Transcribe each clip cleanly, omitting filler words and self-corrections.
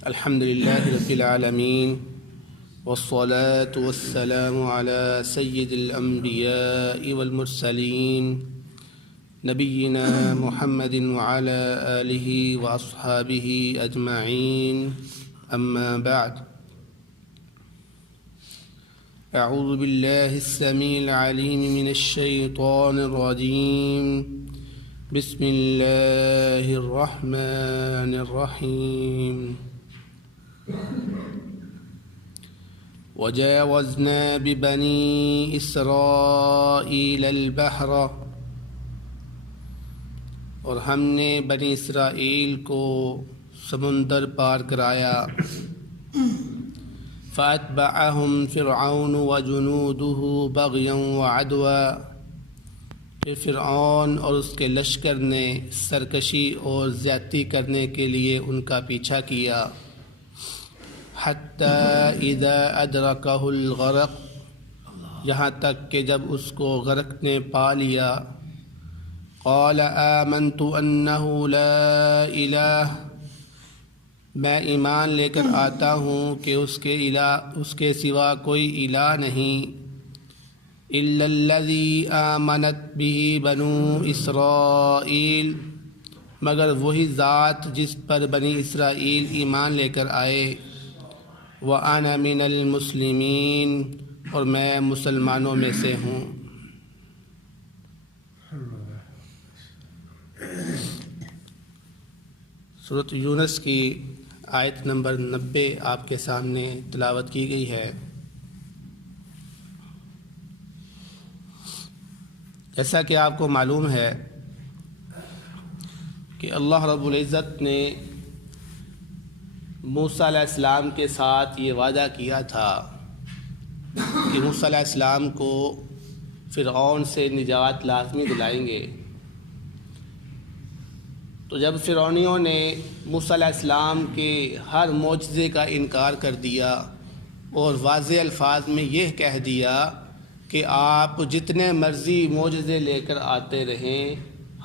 الحمد لله رب العالمين والصلاة والسلام على سيد الأنبياء والمرسلين نبينا محمد وعلى آله وأصحابه أجمعين أما بعد أعوذ بالله السميع العليم من الشيطان الرجيم بسم الله الرحمن الرحيم وجاوزنا ببني إسرائيل البحر، اور ہم نے بنی اسرائیل کو سمندر پار کرایا. فأتبعهم فرعون وجنوده بغيا وعدوا، پھر فرعون اور اس کے لشکر نے سرکشی اور زیادتی کرنے کے لیے ان کا پیچھا کیا. حتی اذا ادرکہ الغرق، یہاں تک کہ جب اس کو غرق نے پا لیا. قال آمنت انہ لا الہ، میں ایمان لے کر آتا ہوں کہ اس کے سوا کوئی الہ نہیں. الا الذی آمنت بہ بنو اسرائیل، مگر وہی ذات جس پر بنی اسرائیل ایمان لے کر آئے. وَأَنَا مِنَ الْمُسْلِمِينَ، اور میں مسلمانوں میں سے ہوں. سورۃ یونس کی آیت نمبر 90 آپ کے سامنے تلاوت کی گئی ہے. جیسا کہ آپ کو معلوم ہے کہ اللہ رب العزت نے موسیٰ علیہ السلام کے ساتھ یہ وعدہ کیا تھا کہ موسیٰ علیہ السلام کو فرعون سے نجات لازمی دلائیں گے. تو جب فرعونیوں نے موسیٰ علیہ السلام کے ہر معجزے کا انکار کر دیا اور واضح الفاظ میں یہ کہہ دیا کہ آپ جتنے مرضی معجزے لے کر آتے رہیں،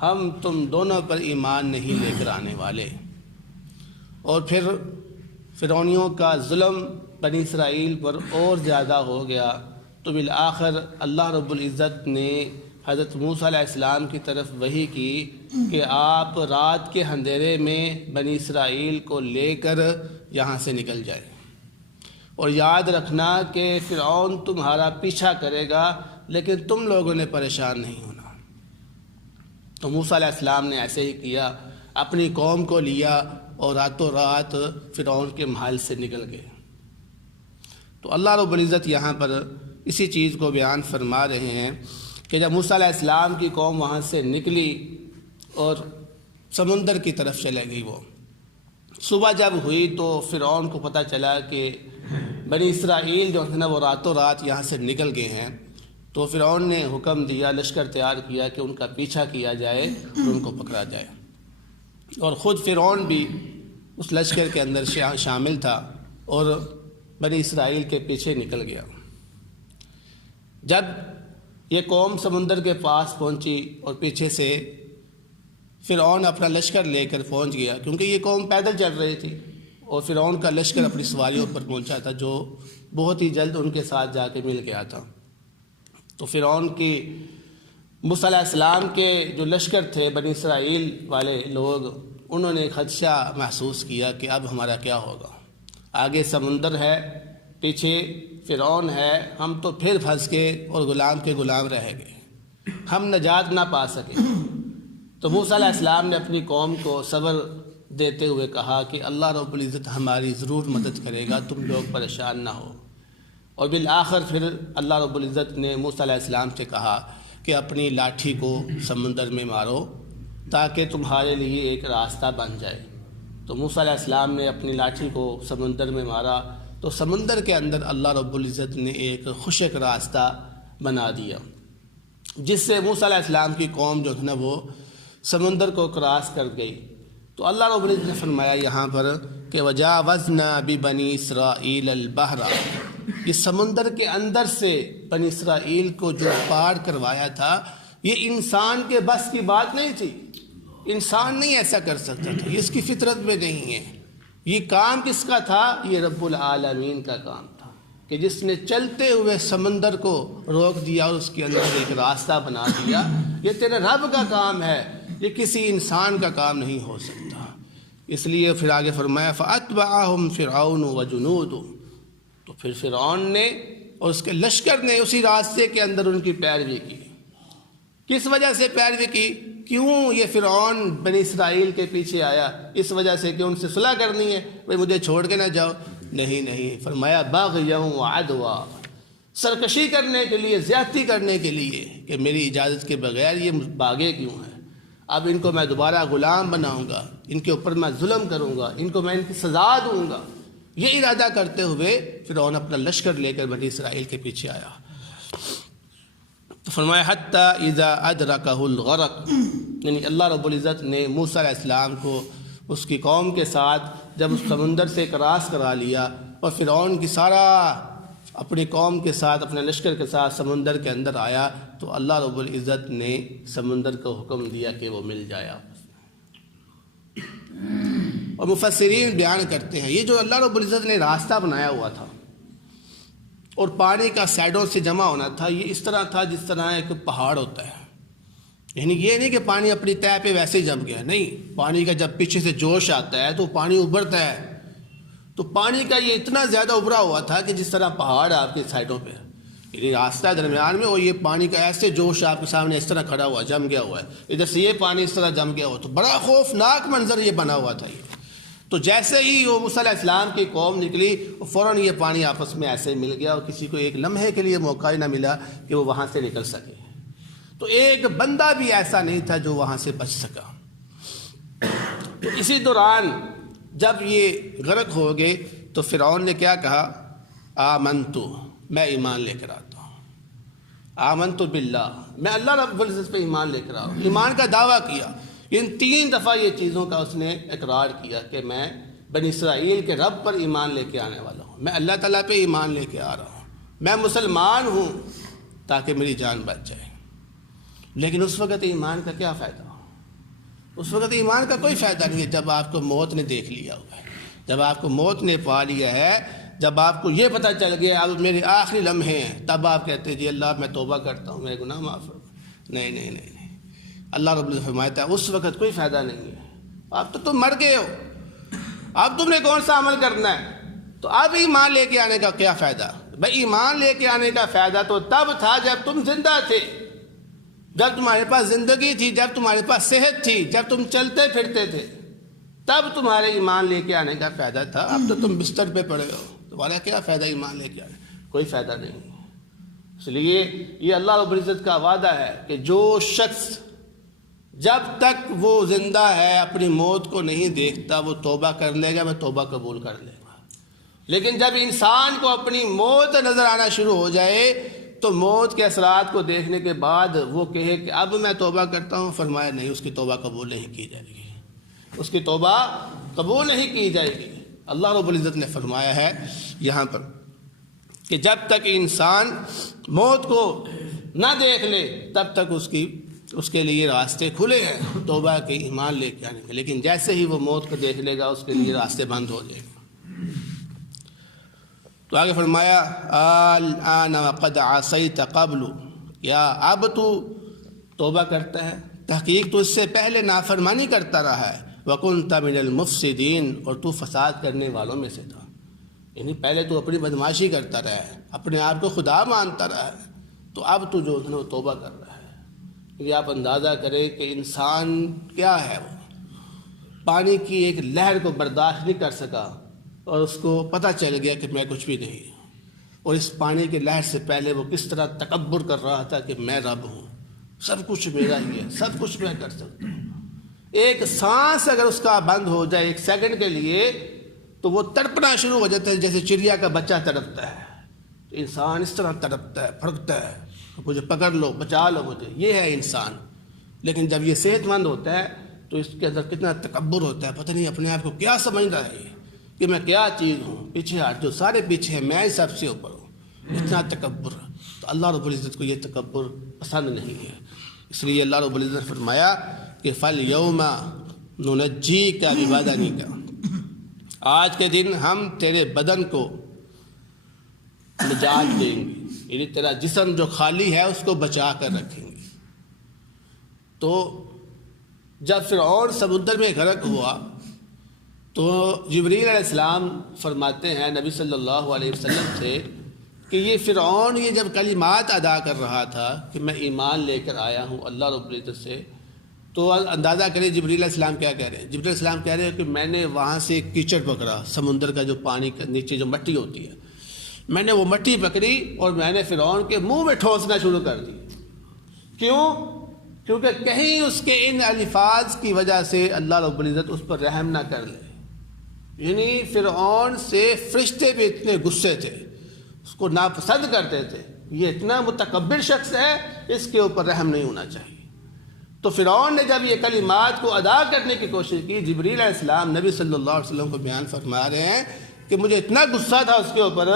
ہم تم دونوں پر ایمان نہیں لے کر آنے والے. اور پھر فرعونیوں کا ظلم بنی اسرائیل پر اور زیادہ ہو گیا، تو بالآخر اللہ رب العزت نے حضرت موسیٰ علیہ السلام کی طرف وحی کی کہ آپ رات کے اندھیرے میں بنی اسرائیل کو لے کر یہاں سے نکل جائیں، اور یاد رکھنا کہ فرعون تمہارا پیچھا کرے گا لیکن تم لوگوں نے پریشان نہیں ہونا. تو موسیٰ علیہ السلام نے ایسے ہی کیا، اپنی قوم کو لیا اور راتوں رات فرعون کے محل سے نکل گئے. تو اللہ رب العزت یہاں پر اسی چیز کو بیان فرما رہے ہیں کہ جب موسیٰ علیہ السلام کی قوم وہاں سے نکلی اور سمندر کی طرف چلے گئی، وہ صبح جب ہوئی تو فرعون کو پتہ چلا کہ بنی اسرائیل جو ہے نا وہ راتوں رات یہاں سے نکل گئے ہیں. تو فرعون نے حکم دیا، لشکر تیار کیا کہ ان کا پیچھا کیا جائے اور ان کو پکڑا جائے. اور خود فرعون بھی اس لشکر کے اندر شامل تھا اور بنی اسرائیل کے پیچھے نکل گیا. جب یہ قوم سمندر کے پاس پہنچی اور پیچھے سے فرعون اپنا لشکر لے کر پہنچ گیا، کیونکہ یہ قوم پیدل چل رہی تھی اور فرعون کا لشکر اپنی سواریوں پر پہنچا تھا جو بہت ہی جلد ان کے ساتھ جا کے مل گیا تھا. تو فرعون کی موسیٰ علیہ السلام کے جو لشکر تھے بنی اسرائیل والے لوگ، انہوں نے خدشہ محسوس کیا کہ اب ہمارا کیا ہوگا. آگے سمندر ہے، پیچھے فرعون ہے، ہم تو پھر پھنس گئے اور غلام کے غلام رہ گئے، ہم نجات نہ پا سکے. تو موسیٰ علیہ السلام نے اپنی قوم کو صبر دیتے ہوئے کہا کہ اللہ رب العزت ہماری ضرور مدد کرے گا، تم لوگ پریشان نہ ہو. اور بالآخر پھر اللہ رب العزت نے موسیٰ علیہ السلام سے کہا کہ اپنی لاٹھی کو سمندر میں مارو تاکہ تمہارے لیے ایک راستہ بن جائے. تو موسیٰ علیہ السلام نے اپنی لاٹھی کو سمندر میں مارا تو سمندر کے اندر اللہ رب العزت نے ایک خشک راستہ بنا دیا، جس سے موسیٰ علیہ السلام کی قوم جو ہے نا وہ سمندر کو کراس کر گئی. تو اللہ رب العزت نے فرمایا یہاں پر کہ وجاوزنا ببنی اسرائیل البحر، یہ سمندر کے اندر سے بنی اسرائیل کو جو پار کروایا تھا یہ انسان کے بس کی بات نہیں تھی، انسان نہیں ایسا کر سکتا تھا، یہ اس کی فطرت میں نہیں ہے. یہ کام کس کا تھا؟ یہ رب العالمین کا کام تھا کہ جس نے چلتے ہوئے سمندر کو روک دیا اور اس کے اندر ایک راستہ بنا دیا۔ یہ تیرے رب کا کام ہے، یہ کسی انسان کا کام نہیں ہو سکتا۔ اس لیے پھر آگے فرمایا فَأَتْبَعَهُمْ فِرْعَوْنُ وَجُنُودُهُ، تو پھر فرعون نے اور اس کے لشکر نے اسی راستے کے اندر ان کی پیروی کی۔ کس وجہ سے پیروی کی؟ کیوں یہ فرعون بنی اسرائیل کے پیچھے آیا؟ اس وجہ سے کہ ان سے صلح کرنی ہے، بھئی مجھے چھوڑ کے نہ جاؤ۔ نہیں، فرمایا باغیاً وعدوا، سرکشی کرنے کے لیے، زیادتی کرنے کے لیے کہ میری اجازت کے بغیر یہ بھاگے کیوں ہیں۔ اب ان کو میں دوبارہ غلام بناؤں گا، ان کے اوپر میں ظلم کروں گا، ان کو میں ان کی سزا دوں گا۔ یہ ارادہ کرتے ہوئے فرعون اپنا لشکر لے کر بنی اسرائیل کے پیچھے آیا۔ تو فرمایا حتیٰ اذا ادرکہ الغرق، یعنی اللہ رب العزت نے موسیٰ علیہ السلام کو اس کی قوم کے ساتھ جب اس سمندر سے کراس کرا لیا اور فرعون کی سارا اپنی قوم کے ساتھ اپنے لشکر کے ساتھ سمندر کے اندر آیا، تو اللہ رب العزت نے سمندر کو حکم دیا کہ وہ مل جائے آپس میں۔ اور مفسرین بیان کرتے ہیں یہ جو اللہ رب العزت نے راستہ بنایا ہوا تھا اور پانی کا سائڈوں سے جمع ہونا تھا، یہ اس طرح تھا جس طرح ایک پہاڑ ہوتا ہے۔ یعنی یہ نہیں کہ پانی اپنی تہہ پہ ویسے ہی جم گیا، نہیں، پانی کا جب پیچھے سے جوش آتا ہے تو پانی ابھرتا ہے۔ تو پانی کا یہ اتنا زیادہ ابھرا ہوا تھا کہ جس طرح پہاڑ آپ کے سائڈوں پہ، یعنی راستہ درمیان میں، اور یہ پانی کا ایسے جوش آپ کے سامنے اس طرح کھڑا ہوا، جم گیا ہوا ہے، ادھر سے یہ پانی اس طرح جم گیا ہوا، تو بڑا خوفناک منظر یہ بنا ہوا تھا۔ یہ تو جیسے ہی وہ موسیٰ علیہ السلام کی قوم نکلی، فوراً یہ پانی آپس میں ایسے مل گیا اور کسی کو ایک لمحے کے لیے موقع ہی نہ ملا کہ وہ وہاں سے نکل سکے۔ تو ایک بندہ بھی ایسا نہیں تھا جو وہاں سے بچ سکا۔ تو اسی دوران جب یہ غرق ہو گئے تو فرعون نے کیا کہا؟ آمنتو، میں ایمان لے کر آتا ہوں، آمنتو باللہ، میں اللہ رب العزت پہ ایمان لے کر آ رہا ہوں۔ ایمان کا دعویٰ کیا، ان 3 دفعہ یہ چیزوں کا اس نے اقرار کیا کہ میں بنی اسرائیل کے رب پر ایمان لے کے آنے والا ہوں، میں اللہ تعالیٰ پہ ایمان لے کے آ رہا ہوں، میں مسلمان ہوں تاکہ میری جان بچ جائے۔ لیکن اس وقت ایمان کا کیا فائدہ؟ اس وقت ایمان کا کوئی فائدہ نہیں ہے جب آپ کو موت نے دیکھ لیا ہوا ہے، جب آپ کو موت نے پا لیا ہے، جب آپ کو یہ پتہ چل گیا اب میرے آخری لمحے ہیں، تب آپ کہتے ہیں جی اللہ میں توبہ کرتا ہوں، میرے گناہ معاف ہو۔ نہیں، اللہ رب العزت فرماتا ہے اس وقت کوئی فائدہ نہیں ہے، اب تو تم مر گئے ہو، اب تم نے کون سا عمل کرنا ہے؟ تو اب ایمان لے کے آنے کا کیا فائدہ؟ بھائی ایمان لے کے آنے کا فائدہ تو تب تھا جب تم زندہ تھے، جب تمہارے پاس زندگی تھی، جب تمہارے پاس صحت تھی، جب تم چلتے پھرتے تھے، تب تمہارے ایمان لے کے آنے کا فائدہ تھا۔ اب تو تم بستر پہ پڑے ہو، تمہارا کیا فائدہ ایمان لے کے آنے؟ کوئی فائدہ نہیں۔ اس لیے یہ اللہ رب العزت کا وعدہ ہے کہ جو شخص جب تک وہ زندہ ہے اپنی موت کو نہیں دیکھتا وہ توبہ کر لے گا، میں توبہ قبول کر لے گا۔ لیکن جب انسان کو اپنی موت نظر آنا شروع ہو جائے تو موت کے اثرات کو دیکھنے کے بعد وہ کہے کہ اب میں توبہ کرتا ہوں، فرمایا نہیں، اس کی توبہ قبول نہیں کی جائے گی، اس کی توبہ قبول نہیں کی جائے گی۔ اللہ رب العزت نے فرمایا ہے یہاں پر کہ جب تک انسان موت کو نہ دیکھ لے تب تک اس کے لیے راستے کھلے ہیں توبہ کے، ایمان لے کے آنے کے، لیکن جیسے ہی وہ موت کو دیکھ لے گا اس کے لیے راستے بند ہو جائیں گے۔ تو آگے فرمایا الآن وقد عصیت قبل، کیا اب تو توبہ کرتا ہے؟ تحقیق تو اس سے پہلے نافرمانی کرتا رہا ہے، وکنت من المفسدین، اور تو فساد کرنے والوں میں سے تھا۔ یعنی پہلے تو اپنی بدماشی کرتا رہا ہے، اپنے آپ کو خدا مانتا رہا ہے، تو اب تو جو ہے توبہ کر رہا ہے۔ یہ آپ اندازہ کریں کہ انسان کیا ہے، وہ پانی کی ایک لہر کو برداشت نہیں کر سکا اور اس کو پتہ چل گیا کہ میں کچھ بھی نہیں، اور اس پانی کی لہر سے پہلے وہ کس طرح تکبر کر رہا تھا کہ میں رب ہوں، سب کچھ میرا ہی ہے، سب کچھ میں کر سکتا ہوں۔ ایک سانس اگر اس کا بند ہو جائے 1 سیکنڈ کے لیے تو وہ تڑپنا شروع ہو جاتا ہے جیسے چڑیا کا بچہ تڑپتا ہے۔ انسان اس طرح تڑپتا ہے، پھڑکتا ہے، مجھے پکڑ لو، بچا لو مجھے، یہ ہے انسان۔ لیکن جب یہ صحت مند ہوتا ہے تو اس کے اندر کتنا تکبر ہوتا ہے، پتہ نہیں اپنے آپ کو کیا سمجھ رہا ہے کہ میں کیا چیز ہوں، پیچھے ہٹ، جو سارے پیچھے ہیں میں سب سے اوپر ہوں، اتنا تکبر۔ تو اللہ رب العزت کو یہ تکبر پسند نہیں ہے، اس لیے اللہ رب العزت نے فرمایا کہ فَالْيَوْمَ نُنَجِّيكَ بِبَدَنِكَ، آج کے دن ہم تیرے بدن کو نجات دیں گے، یعنی تیرا جسم جو خالی ہے اس کو بچا کر رکھیں گے۔ تو جب فرعون سمندر میں غرق ہوا تو جبریل علیہ السلام فرماتے ہیں نبی صلی اللہ علیہ وسلم سے کہ یہ فرعون یہ جب کلمات ادا کر رہا تھا کہ میں ایمان لے کر آیا ہوں اللہ رب العزت سے، تو اندازہ کریں جبریل علیہ السلام کیا کہہ رہے ہیں۔ جبریل علیہ السلام کہہ رہے ہیں کہ میں نے وہاں سے ایک کیچڑ پکڑا، سمندر کا جو پانی کے نیچے جو مٹی ہوتی ہے، میں نے وہ مٹی پکڑی اور میں نے فرعون کے منہ میں ٹھونسنا شروع کر دی۔ کیوں؟ کیونکہ کہیں اس کے ان الفاظ کی وجہ سے اللہ رب العزت اس پر رحم نہ کر لے۔ یعنی فرعون سے فرشتے بھی اتنے غصے تھے، اس کو ناپسند کرتے تھے، یہ اتنا متکبر شخص ہے، اس کے اوپر رحم نہیں ہونا چاہیے۔ تو فرعون نے جب یہ کلمات کو ادا کرنے کی کوشش کی، جبریل علیہ السلام نبی صلی اللہ علیہ وسلم کو بیان فرما رہے ہیں کہ مجھے اتنا غصہ تھا اس کے اوپر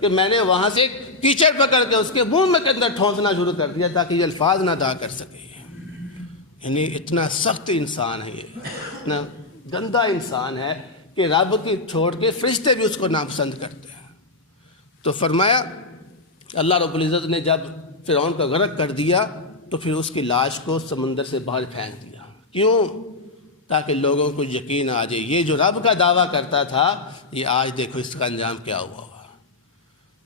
کہ میں نے وہاں سے کیچڑ پکڑ کے اس کے منہ میں کے اندر ٹھونسنا شروع کر دیا تاکہ یہ الفاظ نہ ادا کر سکے۔ یعنی اتنا سخت انسان ہے، یہ اتنا گندا انسان ہے کہ رب کی چھوڑ کے فرشتے بھی اس کو ناپسند کرتے ہیں۔ تو فرمایا اللہ رب العزت نے جب فرعون کا غرق کر دیا تو پھر اس کی لاش کو سمندر سے باہر پھینک دیا۔ کیوں؟ تاکہ لوگوں کو یقین آ جائے یہ جو رب کا دعویٰ کرتا تھا یہ آج دیکھو اس کا انجام کیا ہوا ہوا۔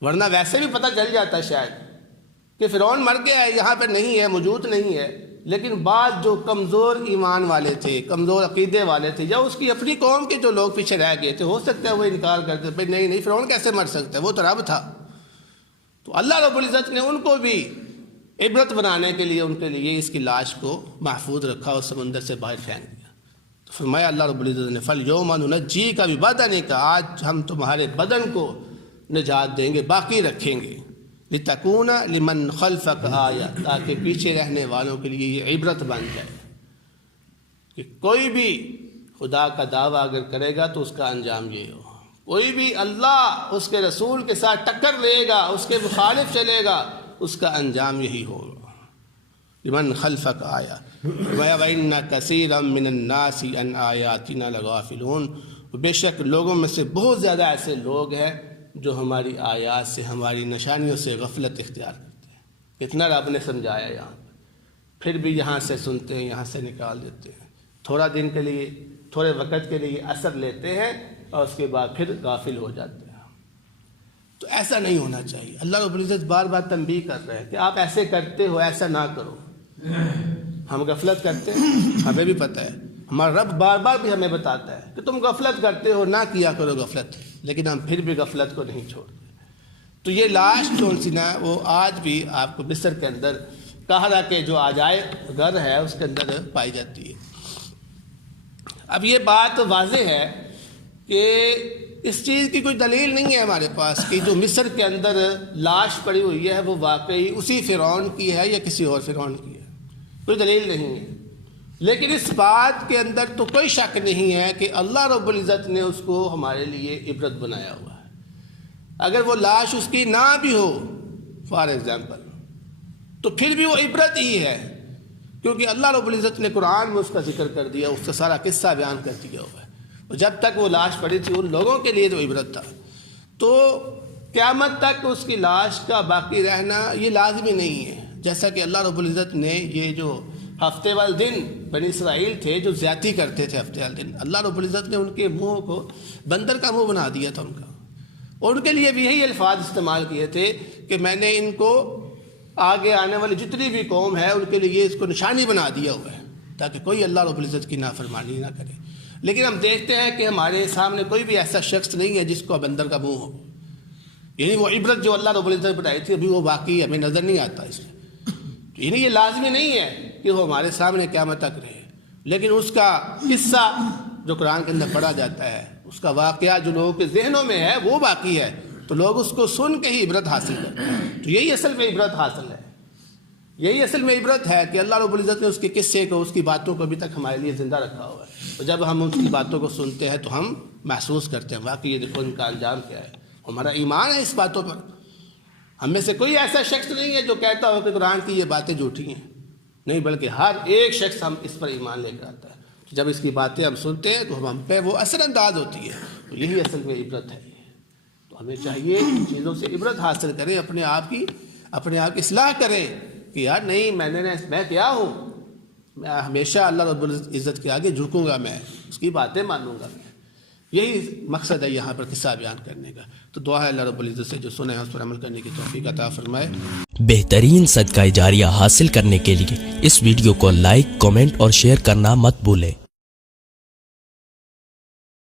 ورنہ ویسے بھی پتہ چل جاتا شاید کہ فرعون مر گیا ہے، یہاں پر نہیں ہے، موجود نہیں ہے، لیکن بعض جو کمزور ایمان والے تھے، کمزور عقیدے والے تھے، یا اس کی اپنی قوم کے جو لوگ پیچھے رہ گئے تھے، ہو سکتا ہے وہ انکار کرتے بھائی نہیں فرعون کیسے مر سکتا ہے، وہ تو رب تھا۔ تو اللہ رب العزت نے ان کو بھی عبرت بنانے کے لیے ان کے لیے اس کی لاش کو محفوظ رکھا اور سمندر سے باہر پھینک دیا۔ تو فرمایا اللہ رب العزت نے فَالْيَوْمَ نُنَجِّيكَ بِبَدَنِكَ، آج ہم تمہارے بدن کو نجات دیں گے، باقی رکھیں گے، لِتَكُونَ لِمَنْ خَلْفَكَ آیَةً، تاکہ پیچھے رہنے والوں کے لیے یہ عبرت بن جائے کہ کوئی بھی خدا کا دعویٰ اگر کرے گا تو اس کا انجام یہ ہو، کوئی بھی اللہ اس کے رسول کے ساتھ ٹکر لے گا، اس کے مخالف چلے گا، اس کا انجام یہی ہوگا۔ لمن خلفک آیا وَإِنَّ كَثِيرًا مِّنَ النَّاسِ عَنْ آیَاتِنَا لَغَافِلُونَ، بے شک لوگوں میں سے بہت زیادہ ایسے لوگ ہیں جو ہماری آیات سے، ہماری نشانیوں سے غفلت اختیار کرتے ہیں۔ کتنا رب نے سمجھایا یہاں پر، پھر بھی یہاں سے سنتے ہیں، یہاں سے نکال دیتے ہیں، تھوڑا دن کے لیے، تھوڑے وقت کے لیے اثر لیتے ہیں اور اس کے بعد پھر غافل ہو جاتے ہیں۔ تو ایسا نہیں ہونا چاہیے۔ اللہ رب العزت بار بار تنبیہ کر رہے ہیں کہ آپ ایسے کرتے ہو، ایسا نہ کرو۔ ہم غفلت کرتے ہیں، ہمیں بھی پتہ ہے، ہمارا رب بار بار بھی ہمیں بتاتا ہے کہ تم غفلت کرتے ہو، نہ کیا کرو غفلت، لیکن ہم پھر بھی غفلت کو نہیں چھوڑتے۔ تو یہ لاش کون سی نا، وہ آج بھی آپ کو مصر کے اندر قاہرہ کے جو آجائے گھر ہے اس کے اندر پائی جاتی ہے۔ اب یہ بات واضح ہے کہ اس چیز کی کوئی دلیل نہیں ہے ہمارے پاس کہ جو مصر کے اندر لاش پڑی ہوئی ہے وہ واقعی اسی فرعون کی ہے یا کسی اور فرعون کی ہے، کوئی دلیل نہیں ہے۔ لیکن اس بات کے اندر تو کوئی شک نہیں ہے کہ اللہ رب العزت نے اس کو ہمارے لیے عبرت بنایا ہوا ہے۔ اگر وہ لاش اس کی نہ بھی ہو فار ایگزامپل، تو پھر بھی وہ عبرت ہی ہے، کیونکہ اللہ رب العزت نے قرآن میں اس کا ذکر کر دیا، اس کا سارا قصہ بیان کر دیا ہوا ہے۔ جب تک وہ لاش پڑی تھی ان لوگوں کے لیے تو عبرت تھا، تو قیامت تک اس کی لاش کا باقی رہنا یہ لازمی نہیں ہے۔ جیسا کہ اللہ رب العزت نے یہ جو ہفتے والے دن بنی اسرائیل تھے جو زیادتی کرتے تھے ہفتے والے دن، اللہ رب العزت نے ان کے منہ کو بندر کا منہ بنا دیا تھا ان کا، اور ان کے لیے بھی یہی الفاظ استعمال کیے تھے کہ میں نے ان کو آگے آنے والی جتنی بھی قوم ہے ان کے لیے اس کو نشانی بنا دیا ہوا ہے تاکہ کوئی اللہ رب العزت کی نافرمانی نہ کرے۔ لیکن ہم دیکھتے ہیں کہ ہمارے سامنے کوئی بھی ایسا شخص نہیں ہے جس کو بندر کا منہ ہو، یعنی وہ عبرت جو اللہ رب العزت بتائی تھی ابھی وہ واقعی ہمیں نظر نہیں آتا اس میں، یعنی یہ لازمی نہیں ہے کہ وہ ہمارے سامنے قیامت تک رہے، لیکن اس کا قصہ جو قرآن کے اندر پڑھا جاتا ہے، اس کا واقعہ جو لوگوں کے ذہنوں میں ہے وہ باقی ہے، تو لوگ اس کو سن کے ہی عبرت حاصل کرتے ہیں۔ تو یہی اصل میں عبرت حاصل ہے، یہی اصل میں عبرت ہے کہ اللہ رب العزت نے اس کے قصے کو، اس کی باتوں کو ابھی تک ہمارے لیے زندہ رکھا ہوا ہے، اور جب ہم ان کی باتوں کو سنتے ہیں تو ہم محسوس کرتے ہیں واقعی یہ دیکھو ان کا انجام کیا ہے۔ ہمارا ایمان ہے اس باتوں پر، ہم میں سے کوئی ایسا شخص نہیں ہے جو کہتا ہو کہ قرآن کی یہ باتیں جھوٹی ہیں، نہیں، بلکہ ہر ایک شخص ہم اس پر ایمان لے کر آتا ہے۔ جب اس کی باتیں ہم سنتے ہیں تو ہم پہ وہ اثر انداز ہوتی ہے، تو یہی اصل میں عبرت ہے. تو ہمیں چاہیے ان چیزوں سے عبرت حاصل کریں، اپنے آپ کی اصلاح کریں کہ یار نہیں میں کیا ہوں، میں ہمیشہ اللہ رب العزت کے آگے جھکوں گا، میں اس کی باتیں مانوں گا. یہی مقصد ہے یہاں پر قصہ بیان کرنے کا. تو دعا ہے اللہ رب العزت سے جو سنے ہیں اس پر عمل کرنے کی توفیق عطا فرمائے. بہترین صدقہ جاریہ حاصل کرنے کے لیے اس ویڈیو کو لائک، کمنٹ اور شیئر کرنا مت بھولیں.